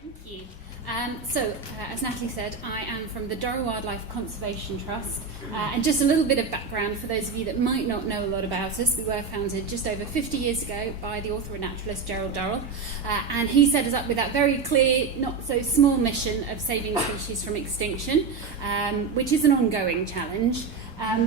Thank you. As Natalie said, I am from the Durrow Wildlife Conservation Trust. And just a little bit of background for those of you that might not know a lot about us. We were founded just over 50 years ago by the author and naturalist Gerald Durrell. And he set us up with that very clear, not so small mission of saving species from extinction, which is an ongoing challenge.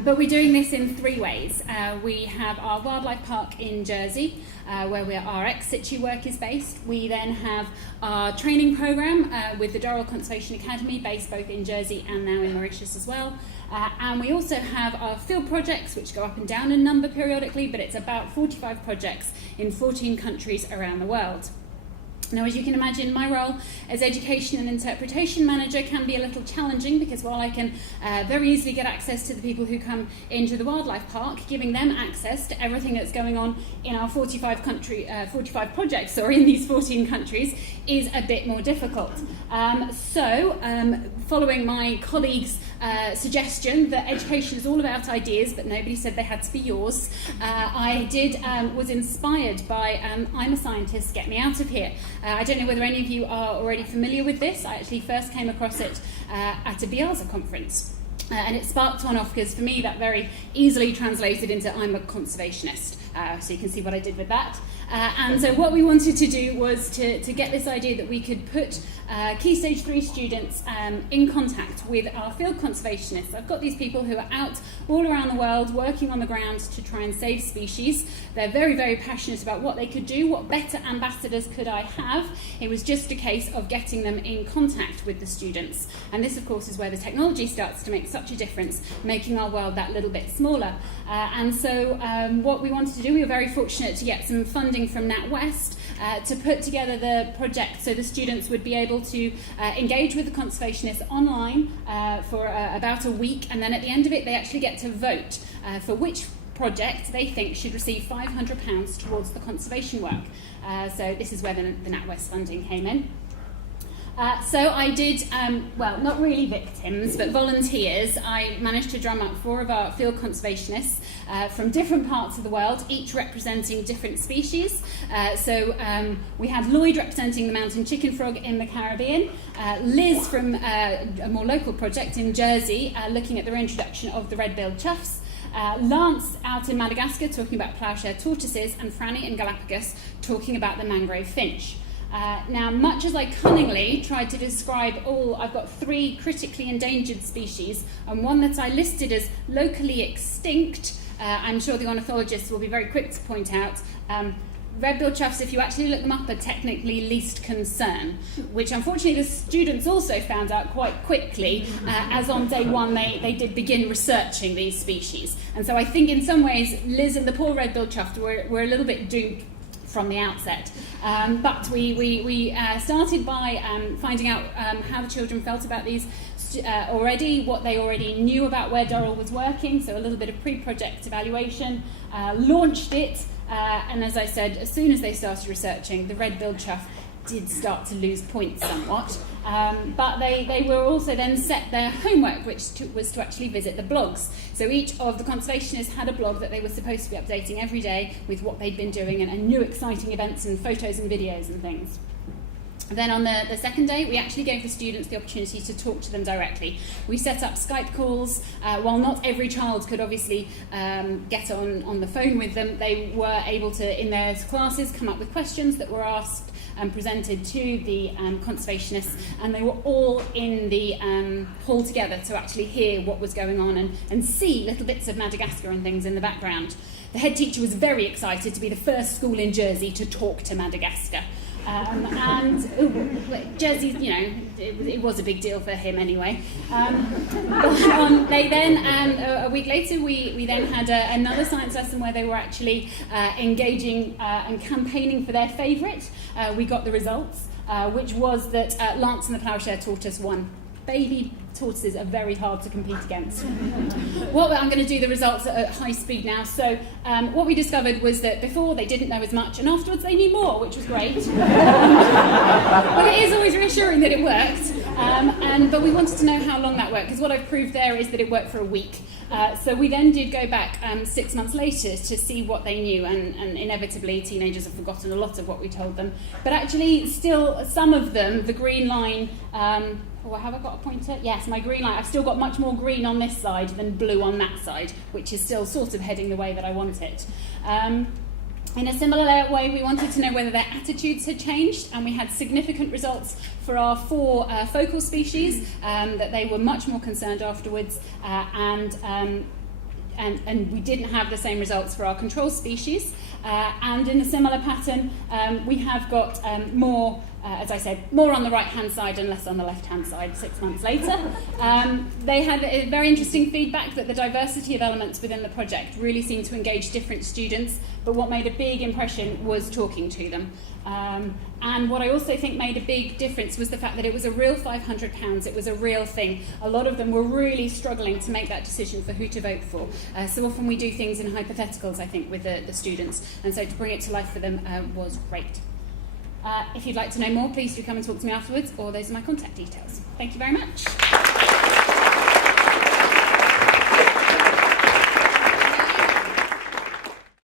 But we're doing this in three ways. We have our wildlife park in Jersey, where our ex-situ work is based. We then have our training programme with the Durrell Conservation Academy, based both in Jersey and now in Mauritius as well. And we also have our field projects, which go up and down in number periodically, but it's about 45 projects in 14 countries around the world. Now, as you can imagine, my role as education and interpretation manager can be a little challenging, because while I can very easily get access to the people who come into the wildlife park, giving them access to everything that's going on in our 45 projects in these 14 countries is a bit more difficult. Following my colleague's suggestion that education is all about ideas, but nobody said they had to be yours, I was inspired by I'm a Scientist, Get Me Out of Here. I don't know whether any of you are already familiar with this. I actually first came across it at a BIASA conference. And it sparked one off because for me that very easily translated into I'm a conservationist. So you can see what I did with that. And so what we wanted to do was to get this idea that we could put Key Stage 3 students in contact with our field conservationists. I've got these people who are out all around the world working on the ground to try and save species. They're very, very passionate about what they could do. What better ambassadors could I have? It was just a case of getting them in contact with the students. And this, of course, is where the technology starts to make such a difference, making our world that little bit smaller. What we wanted to do, we were very fortunate to get some funding from NatWest to put together the project so the students would be able to engage with the conservationists online for about a week, and then at the end of it they actually get to vote for which project they think should receive £500 towards the conservation work. So this is where the NatWest funding came in. So I did, not really victims, but volunteers. I managed to drum up 4 of our field conservationists from different parts of the world, each representing different species. We had Lloyd representing the mountain chicken frog in the Caribbean, Liz from a more local project in Jersey, looking at the reintroduction of the red-billed choughs, Lance out in Madagascar talking about ploughshare tortoises, and Franny in Galapagos talking about the mangrove finch. Now, much as I cunningly tried to describe I've got 3 critically endangered species and one that I listed as locally extinct. I'm sure the ornithologists will be very quick to point out. Red-billed choughs, if you actually look them up, are technically least concern, which unfortunately the students also found out quite quickly, as on day 1 they did begin researching these species. And so I think in some ways Liz and the poor red-billed choughs were a little bit doomed from the outset. But we started by finding out how the children felt about these already, what they already knew about where Durrell was working, so a little bit of pre-project evaluation, launched it, and as I said, as soon as they started researching, the red-billed chough did start to lose points somewhat, but they were also then set their homework, which was to actually visit the blogs. So each of the conservationists had a blog that they were supposed to be updating every day with what they'd been doing and new exciting events and photos and videos and things. Then on the second day, we actually gave the students the opportunity to talk to them directly. We set up Skype calls. While not every child could obviously get on the phone with them, they were able to, in their classes, come up with questions that were asked and presented to the conservationists, and they were all in the hall together to actually hear what was going on and see little bits of Madagascar and things in the background. The head teacher was very excited to be the first school in Jersey to talk to Madagascar. Jersey, it was a big deal for him anyway. A week later, we then had another science lesson where they were actually engaging and campaigning for their favourite. We got the results, which was that Lance and the ploughshare tortoise won. Baby tortoises are very hard to compete against. I'm going to do the results at high speed now. So what we discovered was that before they didn't know as much, and afterwards they knew more, which was great. But it is always reassuring that it worked. But we wanted to know how long that worked, because what I've proved there is that it worked for a week. So we then did go back 6 months later to see what they knew, and inevitably teenagers have forgotten a lot of what we told them. But actually, still, some of them, the green line, oh, have I got a pointer? Yes, my green line. I've still got much more green on this side than blue on that side, which is still sort of heading the way that I want it. In a similar way, we wanted to know whether their attitudes had changed, and we had significant results for our 4 focal species, that they were much more concerned afterwards, and we didn't have the same results for our control species. And in a similar pattern, we have got more, as I said, more on the right-hand side and less on the left-hand side 6 months later. They had a very interesting feedback that the diversity of elements within the project really seemed to engage different students, but what made a big impression was talking to them. And what I also think made a big difference was the fact that it was a real £500, it was a real thing. A lot of them were really struggling to make that decision for who to vote for. So often we do things in hypotheticals, I think, with the students, and so to bring it to life for them was great. If you'd like to know more, please do come and talk to me afterwards, or those are my contact details. Thank you very much.